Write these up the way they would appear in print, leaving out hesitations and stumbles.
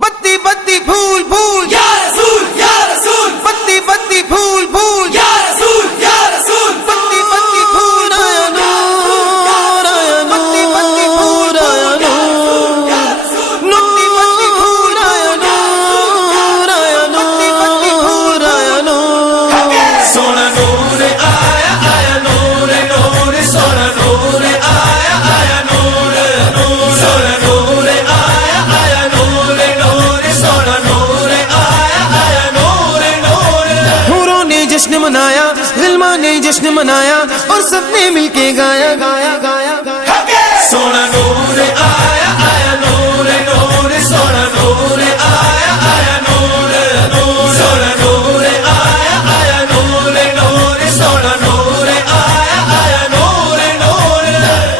بتی بتی پھول پھول یا رسول یا رسول بتی بتی پھول پھول یا رسول یا رسول بتی بتی پھول آیا نور آیا بتی بتی پھول آیا نور بتی بتی پھول آیا نور آیا بتی بتی پھول آیا نور سونا نور آیا آیا نور نور سونا نور آیا آیا نور نور سونا نور آیا آیا نور نور سونا نور آیا آیا نور نور حوروں نے جشن منایا غلمان نے جشن منایا اور سب نے مل کے گایا گایا گایا گایا سونا نور آیا آیا نور نور سونا نور آیا آیا نور نور سونا نور آیا آیا نور نور سونا نور آیا آیا نور نور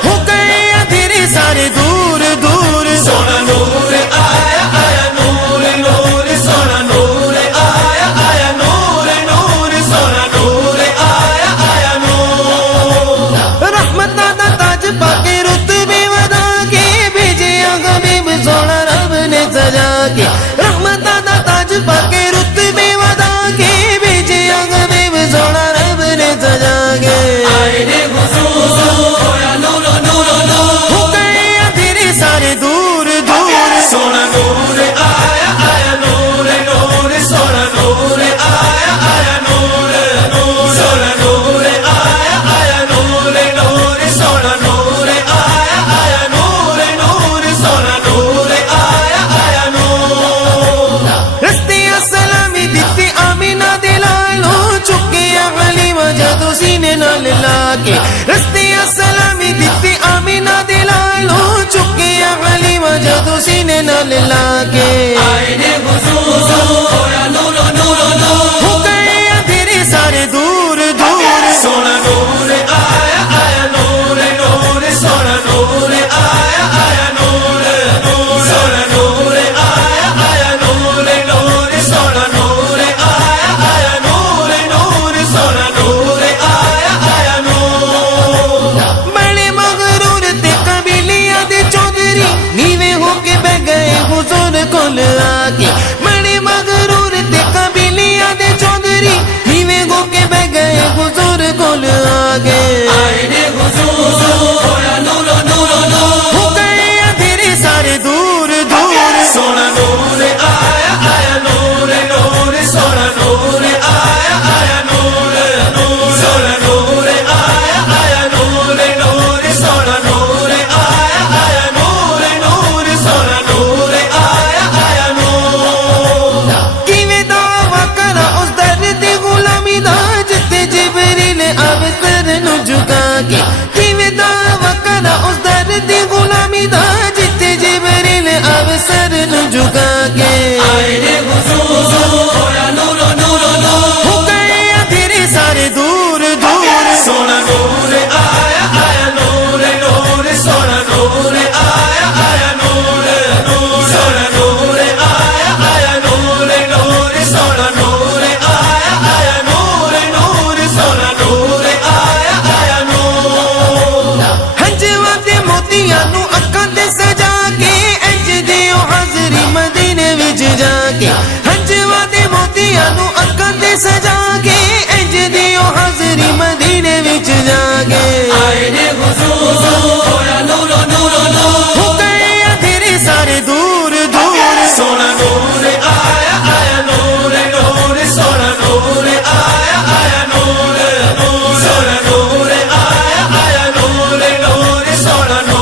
ہو گئے اندھیرے سارے دور دور سونا نور آیا آیا نور نور سونا نور آیا آیا نور نور سونا نور آیا آیا نور رحمت دادا تاج پا کے رتبے ودا کے بھیجے غمیم سونا رب نے سجا کے رحمت دادا تاج پا کے رتبے ودا کے بھیجے غمیم سونا رب نے سجا کے آئے رے حضور یا نور نور نور ہو گئے اندھیرے سارے دور دور سونا نور آیا آیا نور نور سونا نور آیا آیا نور نور سونا نور آیا آیا نور نور سونا نور آیا آیا نور نور سونا نور آیا آیا نور رستے سلامی دیتے آمینہ دلالو چکے علی وجد سینے نال لا کے رستے سلامی دیتے آمینہ دلالو چکے علی وجد سینے نال لا کے آئے رے حضور یا نور نور نور ہو گئے اندھیرے سارے دور دور سونا نور آیا آیا نور نور سونا نور آیا آیا نور نور سونا نور آیا آیا نور نور سونا نور آیا آیا نور نور سونا نور آیا آیا نور بڑے مغرور تے قبیلیاں دے چودھری نیوے ہو کے بہ گئے حضور کول آ کے بڑے مغرور تے قبیلیاں دے چودھری نیوے ہو کے بہ گئے حضور کول آ کے آئے رے حضور یا نور نور نور ہو گئے اندھیرے سارے دور دور سونا نور آیا آیا نور نور سونا نور آیا آیا نور نور سونا نور آیا آیا نور نور سونا نور آیا آیا نور نور سونا نور آیا آیا نور کیویں دعویٰ کرا اس درد غلامی دا جتے جبریل آوے سر نو جھکا کے کیویں دعویٰ کرا اس درد غلامی دا جتے جبریل آوے سر نو جھکا کے آئے رے حضور یا نور نور نور ہو گئے اندھیرے سارے دور دور سونا نور آیا آیا نور نور سونا نور آیا آیا نور نور سونا نور آیا آیا نور نور سونا نور آیا آیا نور نور سونا نور آیا آیا نور ہنجواں تے موتیاں نو اکھاں تے سجا کے انج دیو حاضری مدینے وچ جا کے ہنجواں تے موتیاں نو اکھاں تے سجا کے انج دیو حاضری مدینے وچ جا کے آئے رے حضور یا نور نور نور ہو گئے اندھیرے سارے دور دور سونا نور آیا آیا نور نور سونا نور آیا آیا نور نور سونا نور آیا آیا نور نور سونا نور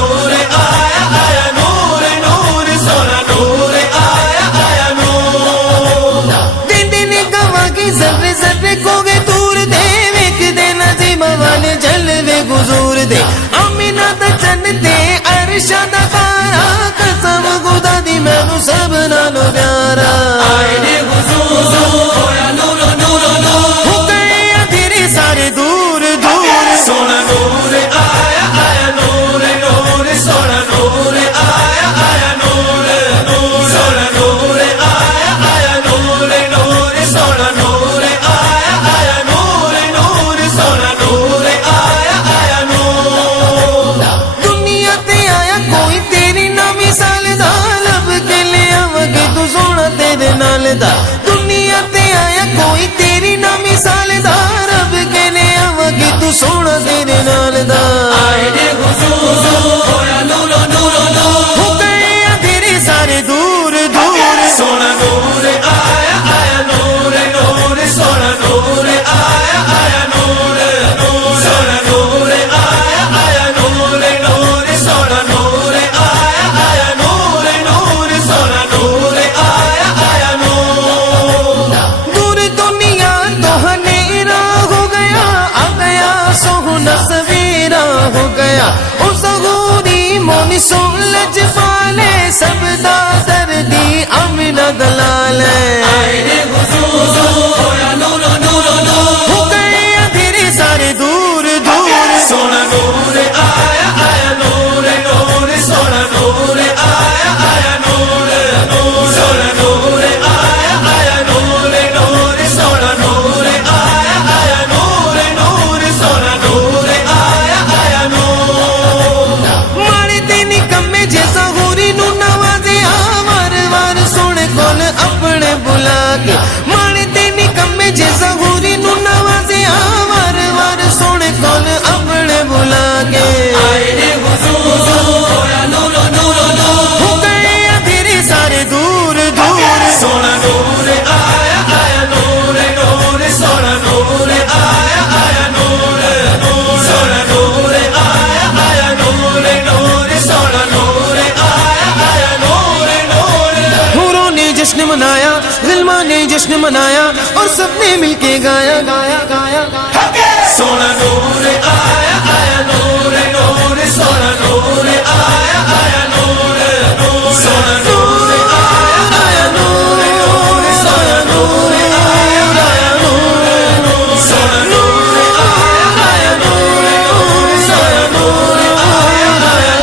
حسن تے عرشاں دا تارا قسم خدا دی مینوں سب نالوں پیارا آئے نے حضور ہویا نور نور نور ہو گئے اندھیرے سارے دور دور سونا نور آیا آیا نور نور سونا نور آیا آیا نور نور سونا نور آیا آیا نور نور سونا نور آیا آیا نور نور سونا نور آیا آیا نور دنیا تے آیا کوئی تیری نہ مثال دا لب کے لے آواں گے تو سونا تیرے نال دا دنیا تے آیا کوئی تیری نہ مثال دا رب کے لے آواں گے تو سونا تیرے نال دا آئے نے حضور ہویا نور نور نور ہو گئے اندھیرے سارے دور دور سونا نور آیا آیا نور نور سونا نور آیا آیا نور نور سونا نور آیا آیا نور نور سونا نور آیا آیا نور نور سونا نور آیا آیا نور دور دنیا تو ہنیرا ہو گیا آ گیا سونا سویرا ہو گیا او سہوری مونی سولج پالے سب دا دردی امن دلال آئے نے حضور ہویا نور نور نور ہو گئے اندھیرے سارے دور دور سونا نور آیا آیا نور نور سونا نور آیا آیا نور نور سونا نور آیا آیا نور نور سونا نور آیا آیا نور نور سونا نور آیا آیا نور ماڑے تے نکمے جیسا ہوری نو نوازیا وار وار سونے کول اپنے بلا کے ماڑے تے نکمے جیسا ہوری نو نوازیا وار وار سونے کول اپنے بلا کے آئے نے حضور ہویا نور نور نور ہو گئے اندھیرے سارے دور دور سونا نور آیا آیا نور نور سونا نور آیا آیا نور نور سونا نور آیا آیا نور نور سونا نور آیا آیا نور نور حوروں نے جشن منایا غلمان نے جشن منایا اور سب نے مل کے گایا گایا گایا سونا نور آیا آیا نور نور سونا نور آیا آیا نور نور سونا نور آیا آیا نور نور سونا نور آیا آیا نور نور سونا نور آیا آیا نور نور سونا نور آیا آیا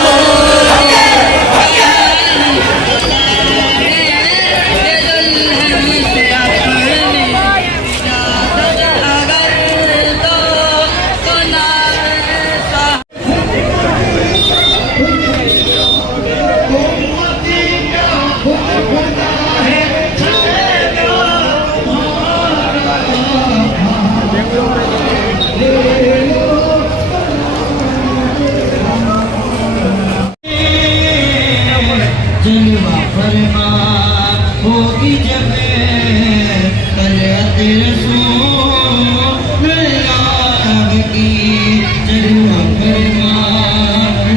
جلوہ فرما ہوگی جب طلعت رسول اللہ کی جلوہ فرما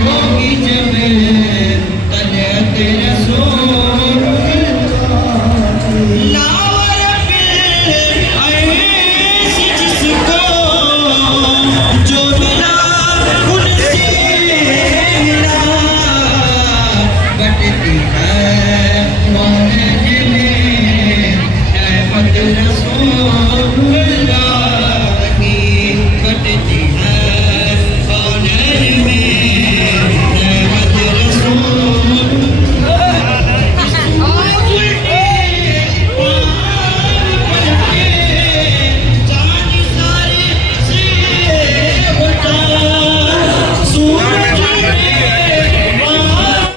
ہوگی جب طلعت رسول لاور عیش جس کو جو ملا ان سے ملا بٹتی ہے مانج میں نعمت رسول اللہ